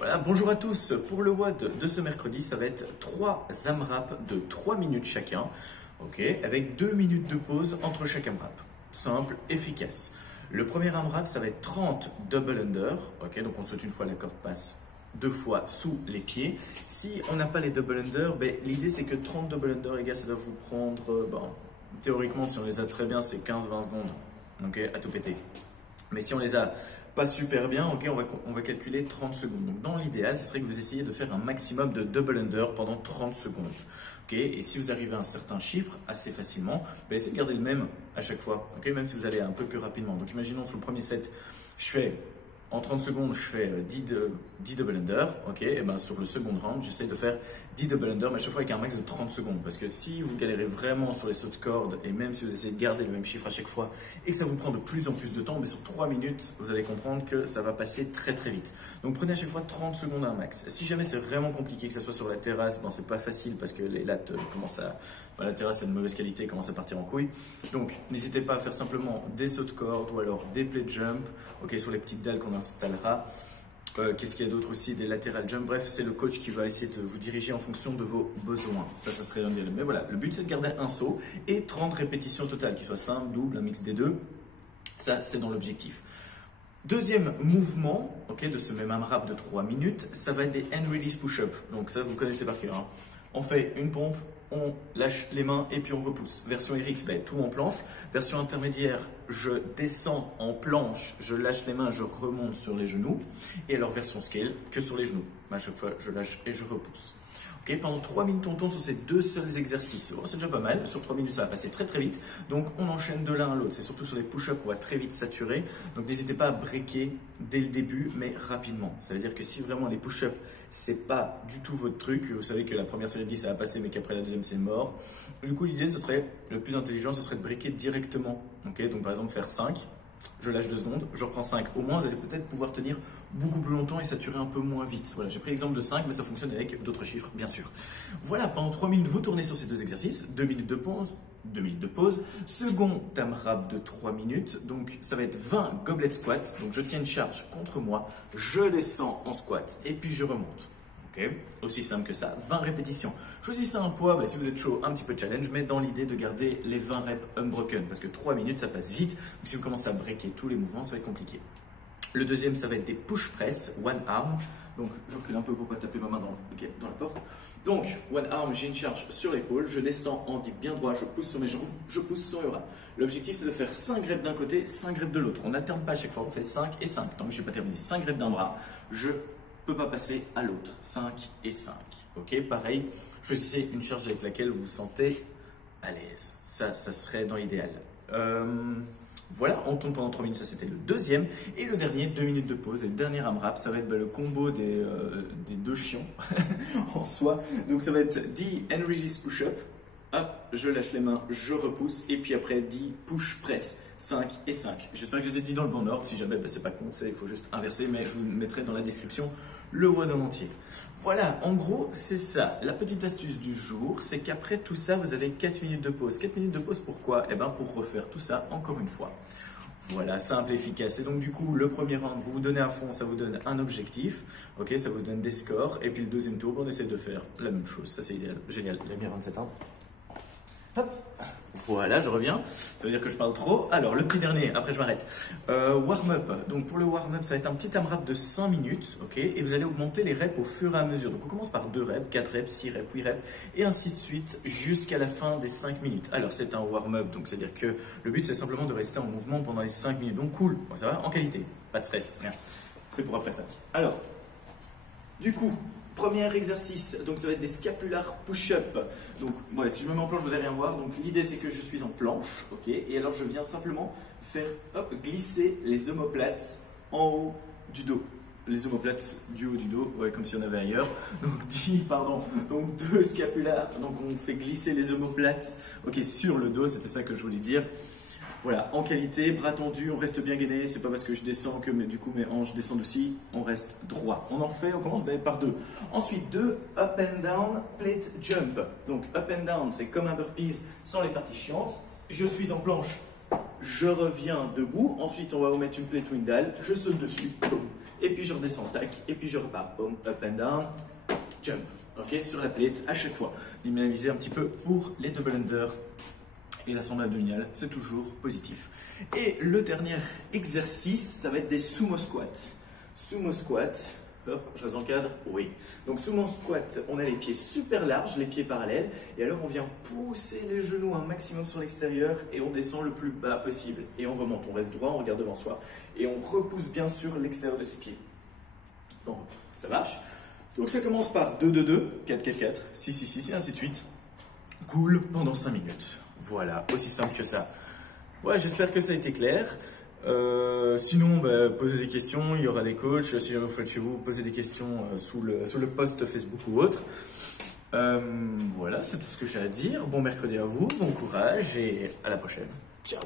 Voilà, bonjour à tous. Pour le WOD de ce mercredi, ça va être 3 AMRAP de 3 minutes chacun, ok, avec 2 minutes de pause entre chaque AMRAP. Simple, efficace. Le premier AMRAP, ça va être 30 double under, ok, donc on saute une fois, la corde passe 2 fois sous les pieds. Si on n'a pas les double under, ben, l'idée c'est que 30 double under, les gars, ça va vous prendre, théoriquement, si on les a très bien, c'est 15-20 secondes, ok, à tout péter. Mais si on les a pas super bien, ok, on va calculer 30 secondes. Donc dans l'idéal, ce serait que vous essayiez de faire un maximum de double under pendant 30 secondes. Ok, et si vous arrivez à un certain chiffre assez facilement, essayez de garder le même à chaque fois, ok, même si vous allez un peu plus rapidement. Donc imaginons sur le premier set, je fais en 30 secondes, je fais 10 double under, ok, et ben sur le second round, j'essaie de faire 10 double under, mais à chaque fois avec un max de 30 secondes. Parce que si vous galérez vraiment sur les sauts de corde, et même si vous essayez de garder le même chiffre à chaque fois, et que ça vous prend de plus en plus de temps, mais sur 3 minutes, vous allez comprendre que ça va passer très très vite. Donc prenez à chaque fois 30 secondes à un max. Si jamais c'est vraiment compliqué, que ce soit sur la terrasse, c'est pas facile parce que les lattes commencent à... la terrasse est de mauvaise qualité, commence à partir en couille. Donc, n'hésitez pas à faire simplement des sauts de corde ou alors des play jump, ok, sur les petites dalles qu'on installera. Qu'est-ce qu'il y a d'autre aussi? Des lateral jump. Bref, c'est le coach qui va essayer de vous diriger en fonction de vos besoins. Ça serait l'idéal. Mais voilà, le but c'est de garder un saut et 30 répétitions totales, qu'il soit simple, double, un mix des deux. Ça, c'est dans l'objectif. Deuxième mouvement, ok, de ce même AMRAP de 3 minutes, ça va être des hand release push-up. Donc ça, vous connaissez par cœur, hein. On fait une pompe, on lâche les mains et puis on repousse. Version RX, tout en planche. Version intermédiaire, je descends en planche, je lâche les mains, je remonte sur les genoux. Et alors version scale, que sur les genoux. À chaque fois, je lâche et je repousse. Okay, pendant 3 minutes, on tourne sur ces deux seuls exercices. Oh, c'est déjà pas mal. Sur 3 minutes, ça va passer très très vite. Donc, on enchaîne de l'un à l'autre. C'est surtout sur les push-ups qu'on va très vite saturer. Donc, n'hésitez pas à breaker dès le début, mais rapidement. Ça veut dire que si vraiment les push-ups, c'est pas du tout votre truc, vous savez que la première série de 10, ça va passer, mais qu'après la deuxième, c'est mort. Du coup, l'idée, ce serait, le plus intelligent, ce serait de breaker directement. Okay, donc, par exemple, faire 5. Je lâche 2 secondes, je reprends 5. Au moins, vous allez peut-être pouvoir tenir beaucoup plus longtemps et saturer un peu moins vite. Voilà, j'ai pris l'exemple de 5, mais ça fonctionne avec d'autres chiffres, bien sûr. Voilà, pendant 3 minutes, vous tournez sur ces deux exercices. 2 minutes de pause, 2 minutes de pause. Second AMRAP de 3 minutes. Donc, ça va être 20 goblet squat. Donc, je tiens une charge contre moi, je descends en squat et puis je remonte. Okay. Aussi simple que ça, 20 répétitions. Choisissez un poids, si vous êtes chaud, un petit peu challenge, mais dans l'idée de garder les 20 reps unbroken, parce que 3 minutes, ça passe vite. Donc si vous commencez à breaker tous les mouvements, ça va être compliqué. Le deuxième, ça va être des push press, one arm. Donc, je recule un peu pour ne pas taper ma main dans la porte. Donc, one arm, j'ai une charge sur l'épaule, je descends en dip bien droit, je pousse sur mes jambes, je pousse sur les bras. L'objectif, c'est de faire 5 reps d'un côté, 5 reps de l'autre. On n'alterne pas à chaque fois, on fait 5 et 5. Tant que je n'ai pas terminé 5 reps d'un bras, je ne peut pas passer à l'autre. 5 et 5. Ok, pareil, choisissez une charge avec laquelle vous vous sentez à l'aise. Ça serait dans l'idéal. Voilà, on tourne pendant 3 minutes, ça c'était le deuxième. Et le dernier, 2 minutes de pause. Et le dernier AMRAP, ça va être le combo des deux chiants en soi. Donc ça va être 10 and release push-up. Hop, je lâche les mains, je repousse. Et puis après, 10 push press. 5 et 5. J'espère que je les ai dit dans le bon ordre. Si jamais, c'est pas con, il faut juste inverser. Mais je vous mettrai dans la description le WOD en entier. Voilà, en gros, c'est ça. La petite astuce du jour, c'est qu'après tout ça, vous avez 4 minutes de pause. 4 minutes de pause, pourquoi? Pour refaire tout ça encore une fois. Voilà, simple, efficace. Et donc, du coup, le premier round, vous vous donnez à fond, ça vous donne un objectif. Ok, ça vous donne des scores. Et puis, le deuxième tour, on essaie de faire la même chose. Ça, c'est génial. Il a bien 27 ans. Hop. Voilà, je reviens. Ça veut dire que je parle trop. Alors, le petit dernier, après je m'arrête. Warm-up. Donc, pour le warm-up, ça va être un petit AMRAP de 5 minutes. Ok, et vous allez augmenter les reps au fur et à mesure. Donc, on commence par 2 reps, 4 reps, 6 reps, 8 reps, et ainsi de suite jusqu'à la fin des 5 minutes. Alors, c'est un warm-up. Donc, c'est-à-dire que le but, c'est simplement de rester en mouvement pendant les 5 minutes. Donc, cool. Bon, ça va, en qualité. Pas de stress. Rien. C'est pour après ça. Alors, du coup, premier exercice, donc ça va être des scapular push-up. Donc, si je me mets en planche, vous n'allez rien voir. Donc, l'idée, c'est que je suis en planche, ok. Et alors, je viens simplement faire, glisser les omoplates en haut du dos. Les omoplates du haut du dos, ouais, comme si on avait ailleurs. Donc, 2 scapulars. Donc, on fait glisser les omoplates, ok, sur le dos. C'était ça que je voulais dire. Voilà, en qualité, bras tendus, on reste bien gainé. C'est pas parce que je descends que du coup mes hanches descendent aussi. On reste droit. On commence par 2. Ensuite, 2 up and down plate jump. Donc up and down, c'est comme un burpees sans les parties chiantes. Je suis en planche, je reviens debout. Ensuite, on va vous mettre une plate windal. Je saute dessus, boum, et puis je redescends, tac, et puis je repars, boom, up and down, jump, ok, sur la plate à chaque fois. Dynamiser un petit peu pour les double under et l'assemblée abdominale, c'est toujours positif. Et le dernier exercice, ça va être des sumo squats. Sumo squat, hop, je reste dans le cadre, oui. Donc sumo squat, on a les pieds super larges, les pieds parallèles, et alors on vient pousser les genoux un maximum sur l'extérieur et on descend le plus bas possible. Et on remonte, on reste droit, on regarde devant soi, et on repousse bien sûr l'extérieur de ses pieds. Donc ça marche. Donc ça commence par 2-2-2, 4-4-4, 6-6-6 et ainsi de suite. Cool pendant 5 minutes. Voilà, aussi simple que ça. Ouais, j'espère que ça a été clair. Sinon, posez des questions, il y aura des coachs. Si jamais vous faites chez vous, posez des questions sous le post Facebook ou autre. Voilà, c'est tout ce que j'ai à dire. Bon mercredi à vous, bon courage et à la prochaine. Ciao!